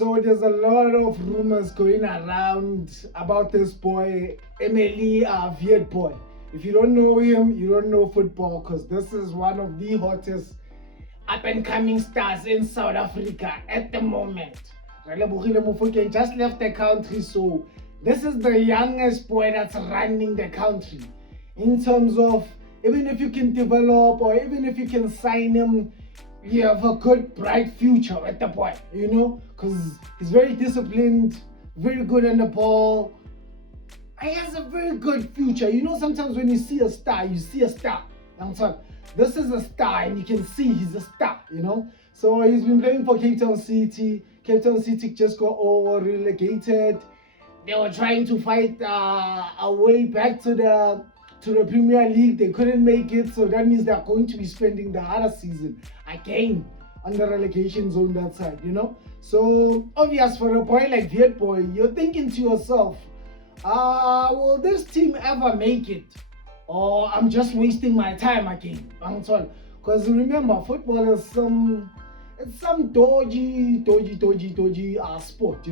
So there's a lot of rumors going around about this boy, Emily Viet boy. If you don't know him, you don't know football, because this is one of the hottest up and coming stars in South Africa at the moment. Relebohile Mofokeng just left the country, so this is the youngest boy that's running the country. In terms of, even if you can develop or even if you can sign him, you have a good, bright future with the boy, because he's very disciplined, very good on the ball. He has a very good future. Sometimes when you see a star, you see a star. This is a star, and you can see he's a star, So he's been playing for Cape Town City. Cape Town City just got all relegated. They were trying to fight a way back to the Premier League. They couldn't make it, so that means they're going to be spending the other season again on the relegation zone that side, So obvious for a boy like Viet boy, you're thinking to yourself, will this team ever make it? Or I'm just wasting my time again? Because remember, football is some dodgy sport,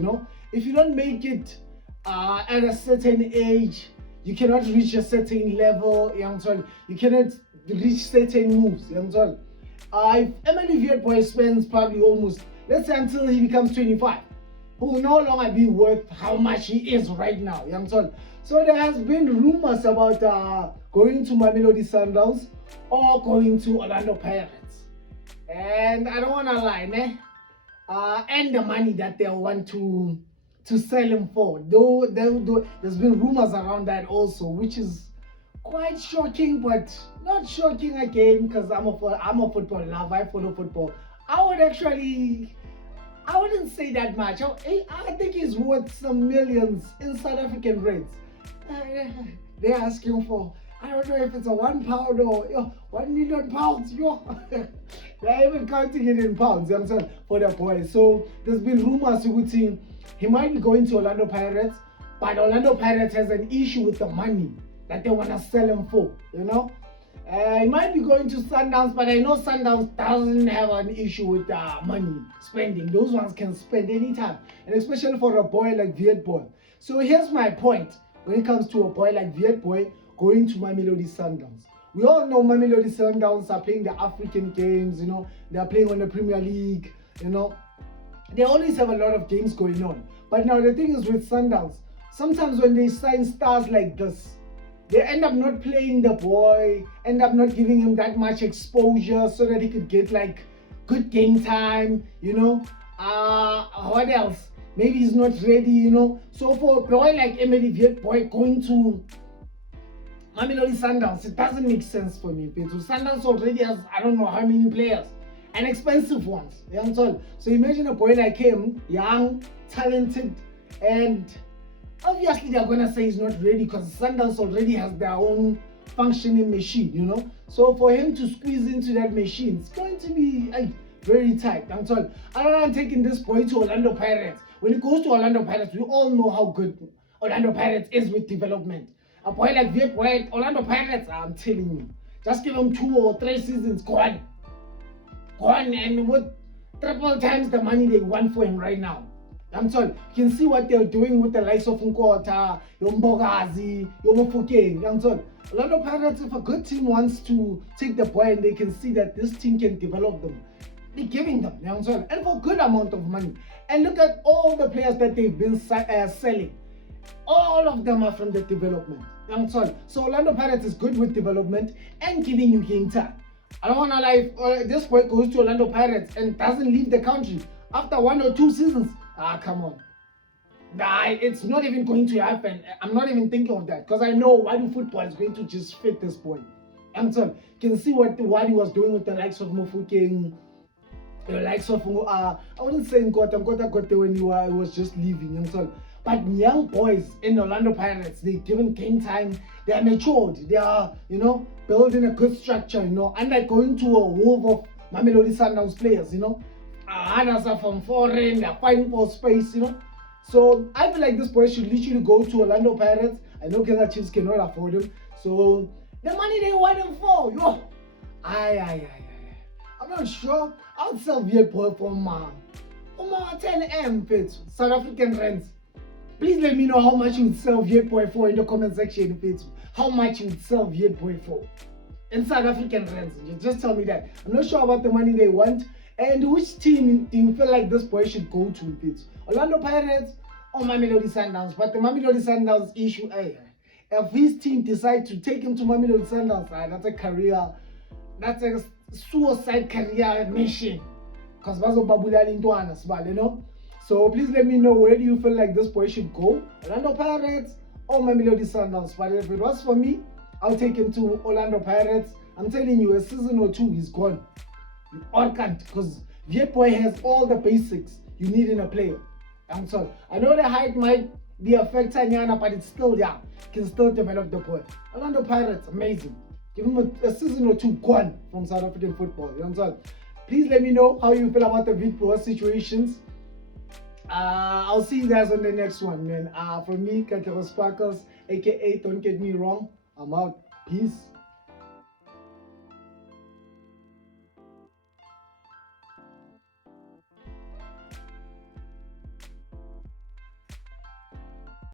If you don't make it at a certain age, you cannot reach a certain level, you cannot reach certain moves, if Emily Viet boy spends probably almost, let's say until he becomes 25, he will no longer be worth how much he is right now, So there has been rumors about going to Mamelodi Sundowns or going to Orlando Pirates. And I don't want to lie, and the money that they want to sell him for. Though there's been rumors around that also, which is quite shocking, but not shocking again, because I'm a football lover. I follow football. I wouldn't say that much. I think he's worth some millions in South African rands. They're asking for, I don't know if it's a £1 or £1 million. They're even counting it in pounds, for the boy. So there's been rumors he might be going to Orlando Pirates, but Orlando Pirates has an issue with the money that they want to sell him for, He might be going to Sundowns, but I know Sundowns doesn't have an issue with money spending. Those ones can spend anytime, and especially for a boy like Viet boy. So here's my point when it comes to a boy like Viet boy going to Mamelodi Sundowns. We all know Mamelodi Sundowns are playing the African games, they're playing on the Premier League, They always have a lot of games going on. But now the thing is with Sundowns, sometimes when they sign stars like this, they end up not playing the boy, end up not giving him that much exposure so that he could get like good game time, What else? Maybe he's not ready, So for a boy like Emily Viet boy going to Mamelodi Sundowns, it doesn't make sense for me. Sundowns already has, I don't know how many players, and expensive ones. So imagine a boy like him, young, talented, and obviously they're going to say he's not ready because Sundowns already has their own functioning machine, So for him to squeeze into that machine, it's going to be very tight. I don't know, taking this boy to Orlando Pirates. When he goes to Orlando Pirates, we all know how good Orlando Pirates is with development. A boy like Viet boy, Orlando Pirates, I'm telling you, just give him 2 or 3 seasons, gone, and with triple times the money they want for him right now. You can see what they're doing with the likes of Nkota, Yombogazi, Yomofokeng. Orlando Pirates, if a good team wants to take the boy and they can see that this team can develop them, they're giving them, and for a good amount of money. And look at all the players that they've been selling. All of them are from the development. So Orlando Pirates is good with development and giving you game time. I don't want to lie, if this boy goes to Orlando Pirates and doesn't leave the country after 1 or 2 seasons, come on. It's not even going to happen. I'm not even thinking of that, because I know Wadi football is going to just fit this boy. You can see what Wadi was doing with the likes of Mofokeng, the likes of, I wouldn't say Nkota got there when he was just leaving, But young boys in Orlando Pirates, they're given game time, they are matured, they are, building a good structure, unlike going to a wave of Mamelodi Sundowns players, Others are from foreign, they're fighting for space, So I feel like this boy should literally go to Orlando Pirates. I know Kaizer Chiefs cannot afford him, so the money they want him for, I'm not sure. I'll sell Viet boy from Uma 10M, South African rands. Please let me know how much you'd sell Viet Boy for in the comment section, Fitz. How much you'd sell Viet Boy for in South African rands. Just tell me that. I'm not sure about the money they want. And which team do you feel like this boy should go to, Fitz? Orlando Pirates or Mamelodi Sundowns? But the Mamelodi Sundowns issue, if his team decide to take him to Mamelodi Sundowns, that's a career, that's a suicide career mission. Because you know. So please let me know, where do you feel like this boy should go? Orlando Pirates or Mamelodi Sundowns? But if it was for me, I'll take him to Orlando Pirates. I'm telling you, a season or two, he's gone. You all can't, because Viet Boy has all the basics you need in a player. I'm sorry. I know the height might be a factor, but it's still, can still develop the boy. Orlando Pirates, amazing. Give him a season or two gone from South African football. You know what I'm saying? Please let me know how you feel about the Viet Boy situations. I'll see you guys on the next one, man. From me, Katlego Sparkles, aka Don't Get Me Wrong. I'm out. Peace.